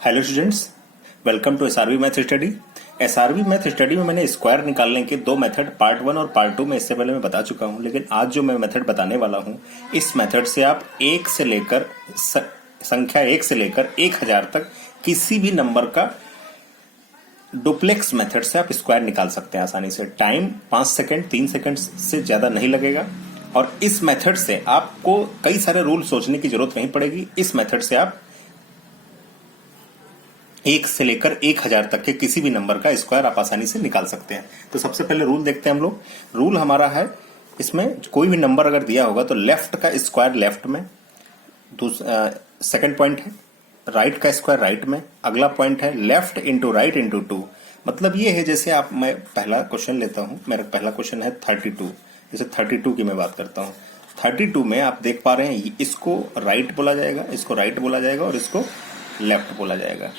Hello students, welcome to SRV math study. SRV math study में मैंने square निकालने के दो मेथड पार्ट 1 और पार्ट 2 में इससे पहले मैं बता चुका हूं, लेकिन आज जो मैं मेथड बताने वाला हूं, इस मेथड से आप एक से लेकर संख्या 1 से लेकर 1000 तक किसी भी नंबर का डुप्लेक्स मेथड से आप स्क्वायर निकाल सकते हैं आसानी से। टाइम 5 सेकंड 3 सेकंड से ज्यादा नहीं लगेगा और इस मेथड से आपको कई सारे रूल सोचने की जरूरत नहीं पड़ेगी। इस मेथड से आप 1 से लेकर 1000 तक के किसी भी नंबर का स्क्वायर आप आसानी से निकाल सकते हैं। तो सबसे पहले रूल देखते हैं हम लोग। रूल हमारा है, इसमें कोई भी नंबर अगर दिया होगा तो लेफ्ट का स्क्वायर लेफ्ट में, सेकंड पॉइंट है राइट का स्क्वायर राइट में, अगला पॉइंट है left into right into two. मतलब ये है, जैसे आप, मैं पहला क्वेश्चन लेता हूं, मेरा पहला क्वेश्चन है 32। जैसे 32 की मैं बात करता हूं, 32 में आप देख पा रहे हैं इसको राइट बोला जाएगा, इसको राइट बोला जाएगा और इसको लेफ्ट बोला जाएगा।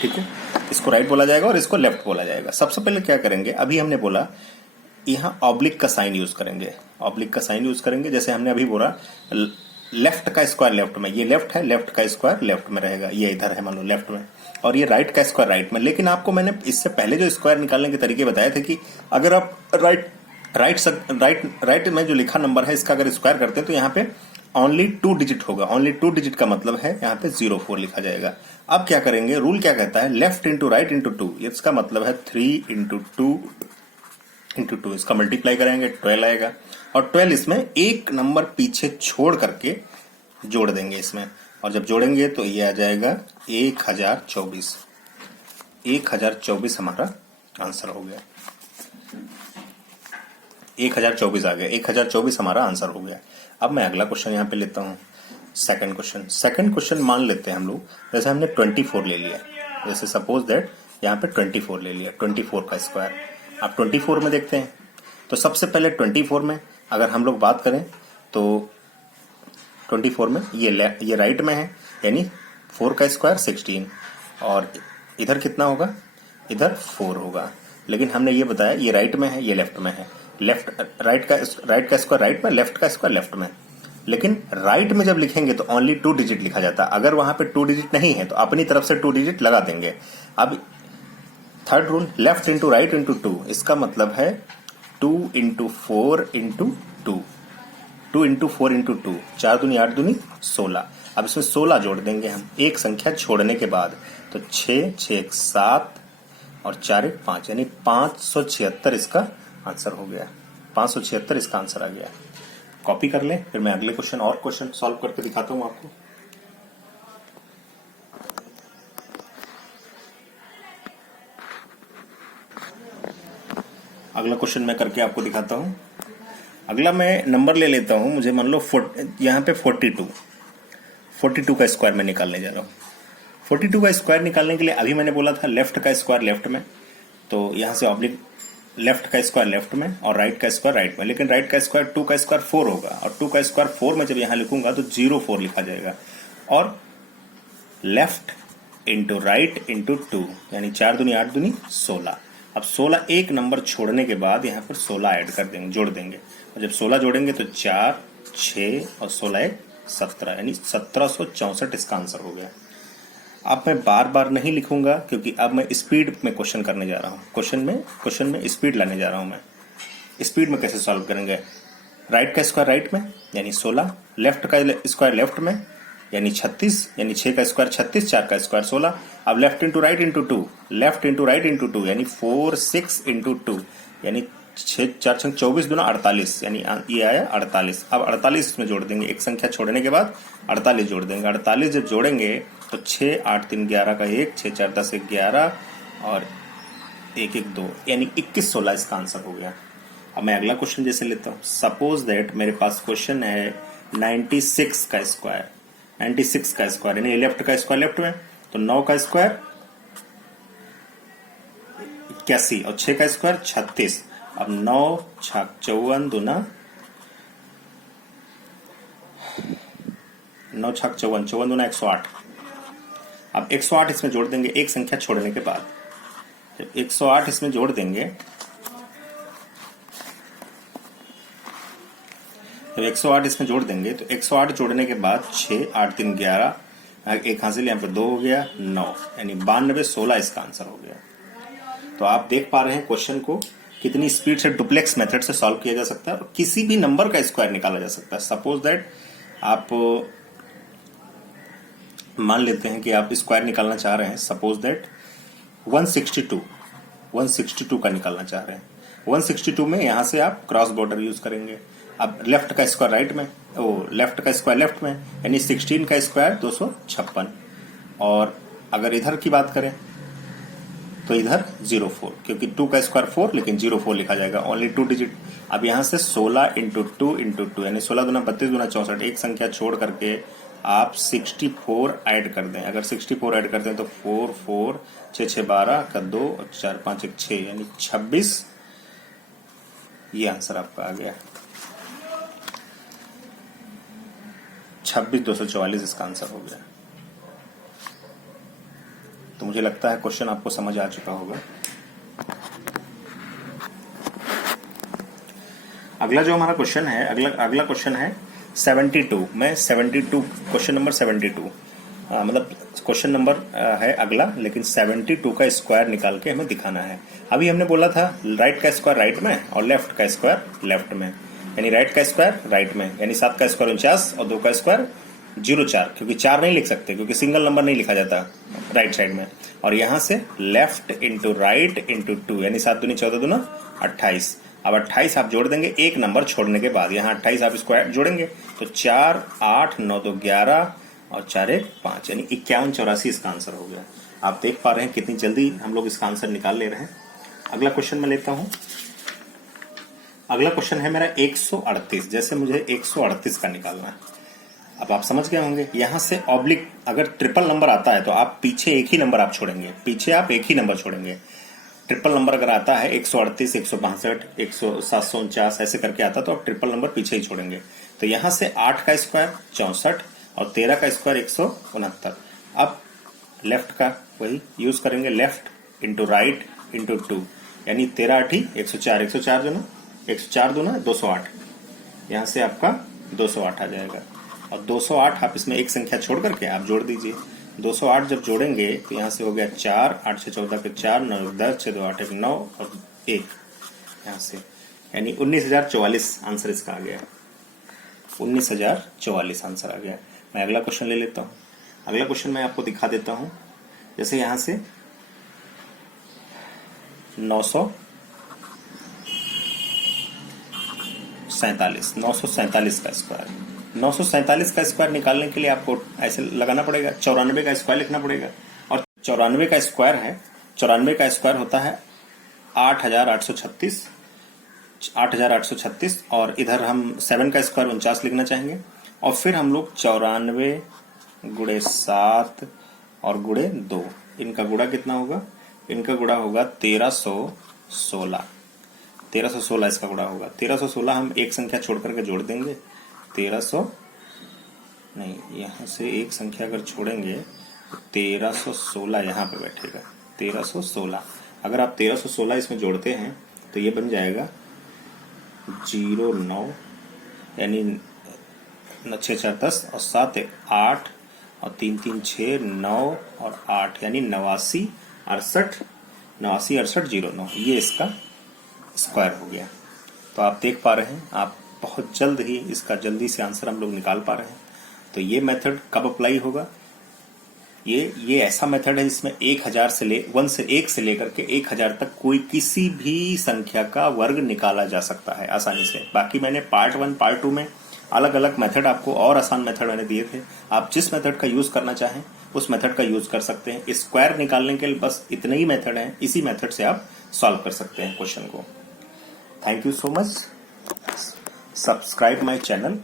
ठीक है, इसको राइट बोला जाएगा और इसको लेफ्ट बोला जाएगा। सबसे पहले क्या करेंगे, अभी हमने बोला यहां ऑब्लिक का साइन यूज करेंगे, ऑब्लिक का साइन यूज करेंगे। जैसे हमने अभी बोला लेफ्ट का स्क्वायर लेफ्ट में, ये लेफ्ट है, लेफ्ट का स्क्वायर लेफ्ट में रहेगा, ये इधर है मान लो लेफ्ट में, और ये राइट का स्क्वायर राइट में। लेकिन आपको मैंने इससे पहले जो स्क्वायर निकालने के तरीके बताए थे कि अगर आप राइट में जो लिखा नंबर है इसका अगर स्क्वायर करते हैं तो यहाँ पे ओनली 2 डिजिट होगा। ओनली 2 डिजिट का मतलब है यहाँ पे 04 लिखा जाएगा। अब क्या करेंगे, रूल क्या कहता है, left into right into two, इसका मतलब है 3 इंटू टू, इसका मल्टीप्लाई करेंगे 12 आएगा, और 12 इसमें एक नंबर पीछे छोड़ करके जोड़ देंगे इसमें, और जब जोड़ेंगे तो ये आ जाएगा 1024। 1024 हमारा आंसर हो गया। 1024 आ गया, 1024 हमारा आंसर हो गया। अब मैं अगला क्वेश्चन यहाँ पे लेता हूँ, सेकंड क्वेश्चन मान लेते हैं हम लोग। जैसे हमने 24 ले लिया, जैसे सपोज दैट यहाँ पे 24 ले लिया, 24 का स्क्वायर। अब 24 में देखते हैं, तो सबसे पहले 24 में अगर हम लोग बात करें तो 24 में ये राइट में है, यानी 4 का स्क्वायर 16, और इधर कितना होगा, इधर 4 होगा। लेकिन हमने ये बताया ये राइट में है, ये लेफ्ट में है। राइट का स्क्वायर राइट में, लेफ्ट का स्क्वायर लेफ्ट में। लेकिन राइट में जब लिखेंगे तो ओनली 2 डिजिट लिखा जाता है। अगर वहां पे 2 डिजिट नहीं है तो अपनी तरफ से 2 डिजिट लगा देंगे। अब third rule, left into right into two, इसका मतलब है 2 इंटू 4 इंटू 2, 2 इंटू 4 इंटू 2, 4 दूनी 8 दूनी 16। अब इसमें 16 जोड़ देंगे हम एक संख्या छोड़ने के बाद, तो 6 6 7 और 4 1 5, यानी 576 इसका आंसर हो गया। 576 इसका आंसर आ गया। कॉपी कर ले, फिर मैं अगले क्वेश्चन और क्वेश्चन सॉल्व करके दिखाता हूं आपको। अगला क्वेश्चन मैं करके आपको दिखाता हूं। अगला मैं नंबर ले लेता हूं, मुझे मान लो यहां पे 42 का स्क्वायर मैं निकालने जा रहा हूं। 42 का स्क्वायर निकालने के लिए अभी मैंने बोला था लेफ्ट का स्क्वायर लेफ्ट में, तो यहां से ऑब्लिक लेफ्ट का स्क्वायर लेफ्ट में और राइट का स्क्वायर राइट में। लेकिन राइट का स्क्वायर 2 का स्क्वायर 4 होगा, और 2 का स्क्वायर 4 में जब यहां लिखूंगा तो 04 लिखा जाएगा। और लेफ्ट इंटू राइट इंटू 2, यानी 4 दूनी 8 दूनी 16। अब 16 एक नंबर छोड़ने के बाद यहाँ पर 16 ऐड कर देंगे, जोड़ देंगे, और जब 16 जोड़ेंगे तो 4 6 और 16 1 17, यानी 1764 इसका आंसर हो गया। अब मैं बार बार नहीं लिखूंगा क्योंकि अब मैं स्पीड में क्वेश्चन करने जा रहा हूं। क्वेश्चन में स्पीड लाने जा रहा हूं मैं। स्पीड में कैसे सॉल्व करेंगे, राइट का स्क्वायर राइट में यानी 16, लेफ्ट का स्क्वायर लेफ्ट में यानी 36, यानी 6 का स्क्वायर 36, 4 का स्क्वायर 16। अब left into right into two, left into right into two, यानी 4 6 इंटू 2, यानी 6 4 6 24 दूना 48, यानी ये आया 48। अब 48 में जोड़ देंगे, एक संख्या छोड़ने के बाद 48 जोड़ देंगे। 48 जब जोड़ेंगे तो 6 8 3 11 का 1, 6 4 10 11 और 1 1 2, यानी 21 16 इसका आंसर हो गया। अब मैं अगला क्वेश्चन जैसे लेता हूं, सपोज दैट मेरे पास क्वेश्चन है 96 का स्क्वायर। 96 का स्क्वायर यानी लेफ्ट का स्क्वायर लेफ्ट में, तो 9 का स्क्वायर 81 और 6 का स्क्वायर 36। अब 9 6 54 दूना 9 6 54, 54 दूना 108। अब 108 इसमें जोड़ देंगे एक संख्या छोड़ने के बाद। जब 108 इसमें जोड़ देंगे, जब 108 इसमें जोड़ देंगे तो 108 जोड़ने के बाद 6 8 3 11, एक हासिल, यहाँ पे 2 हो गया 9, यानी 92 16 इसका आंसर हो गया। तो आप देख पा रहे हैं क्वेश्चन को कितनी स्पीड से डुप्लेक्स मेथड से सॉल्व किया जा सकता है और किसी भी नंबर का स्क्वायर निकाला जा सकता है। सपोज दैट आप मान लेते हैं कि आप स्क्वायर निकालना चाह रहे हैं, सपोज दैट 162 का निकालना चाह रहे हैं। 162 में यहां से आप क्रॉस बॉर्डर यूज करेंगे। अब लेफ्ट का स्क्वायर राइट में, लेफ्ट का स्क्वायर लेफ्ट में, यानी 16 का स्क्वायर 256। और अगर इधर की बात करें तो इधर 04, क्योंकि 2 का स्क्वायर 4 लेकिन 04 लिखा जाएगा, ओनली 2 डिजिट। अब यहां से 16 इंटू 2 यानी 16 दूना 32 दूना 64, एक संख्या छोड़ करके आप 64 ऐड कर दें। अगर 64 ऐड करते हैं तो 4 4 6 6 12 का 2 और 4 5 1 6 यानी 26, ये आंसर आपका आ गया। 26,244 इसका आंसर हो गया। तो मुझे लगता है क्वेश्चन आपको समझ आ चुका होगा। अगला जो हमारा क्वेश्चन है, अगला क्वेश्चन है 72 में 72, क्वेश्चन नंबर 72, मतलब क्वेश्चन नंबर है अगला, लेकिन 72 का स्क्वायर निकाल के हमें दिखाना है। अभी हमने बोला था राइट का स्क्वायर राइट में और लेफ्ट का स्क्वायर लेफ्ट में, यानी राइट का स्क्वायर राइट में, यानी 7 का स्क्वायर 49 और 2 का स्क्वायर 04, क्योंकि 4 नहीं लिख सकते क्योंकि सिंगल नंबर नहीं लिखा जाता राइट साइड में। और यहां से लेफ्ट इंटू राइट इंटू 2, यानी 7 दूनी 14 दूना 28। अब 28 आप जोड़ देंगे एक नंबर छोड़ने के बाद, यहाँ 28 आप स्क्वायर जोड़ेंगे तो 4 8 9 2 11 और 4 1 5, यानी 51 84 इसका आंसर हो गया। आप देख पा रहे हैं कितनी जल्दी हम लोग इसका आंसर निकाल ले रहे हैं। अगला क्वेश्चन मैं लेता हूं। अगला क्वेश्चन है मेरा 138, जैसे मुझे 138 का निकालना है। अब आप समझ गए होंगे, यहां से ऑब्लिक अगर ट्रिपल नंबर आता है तो आप पीछे एक ही नंबर आप छोड़ेंगे, पीछे आप एक ही नंबर छोड़ेंगे। ट्रिपल नंबर अगर आता है 138 162 749 ऐसे करके आता तो आप ट्रिपल नंबर पीछे ही छोड़ेंगे। तो यहां से 8 का स्क्वायर 64 और 13 का स्क्वायर 169। अब लेफ्ट का वही यूज करेंगे, लेफ्ट इंटू राइट इंटू 2, यानी 13 8 104, 104 जो ना 104 दूना 208, यहां से आपका 208 आ जाएगा। और 208 आप इसमें एक संख्या छोड़ करके आप जोड़ दीजिए। 208 जब जोड़ेंगे तो यहां से हो गया 4 8 6 14 के 4 9 10 6 2 8 1 9 और 1, यहां से यानी 19,044 आंसर इसका आ गया। 19,044 आंसर आ गया। मैं अगला क्वेश्चन ले लेता हूं। अगला क्वेश्चन मैं आपको दिखा देता हूं। जैसे यहां से 947 का स्क्वायर, 947 का स्क्वायर निकालने के लिए आपको ऐसे लगाना पड़ेगा, 94 का स्क्वायर लिखना पड़ेगा। और 94 का स्क्वायर है, 94 का स्क्वायर होता है 8,836 और इधर हम 7 का स्क्वायर 49 लिखना चाहेंगे। और फिर हम लोग 94 गुणे 7 और गुणे 2, इनका गुणा कितना होगा? इनका गुणा होगा 1316। 1316 इसका गुणा होगा। 1316 हम एक संख्या छोड़ करके जोड़ देंगे, 1300 नहीं, यहां से एक संख्या अगर छोड़ेंगे तो 1316 यहां पे बैठेगा। 1316 अगर आप 1316 इसमें जोड़ते हैं तो ये बन जाएगा 09, यानी 6 4 10 और 7 8 और 3 3 6 9 और 8, यानी 89 68 09, ये इसका स्क्वायर हो गया। तो आप देख पा रहे हैं, आप बहुत जल्द ही इसका जल्दी से आंसर हम लोग निकाल पा रहे हैं। तो ये मेथड कब अप्लाई होगा? ये ऐसा मेथड है जिसमें 1 से लेकर के 1000 तक कोई किसी भी संख्या का वर्ग निकाला जा सकता है आसानी से। बाकी मैंने पार्ट 1 पार्ट 2 में अलग अलग मेथड आपको और आसान मेथड मैंने दिए थे। आप जिस मेथड का यूज करना चाहें उस मेथड का यूज कर सकते हैं। स्क्वायर निकालने के लिए बस इतने ही मेथड हैं, इसी मेथड से आप सॉल्व कर सकते हैं क्वेश्चन को। Thank you so much. Subscribe my channel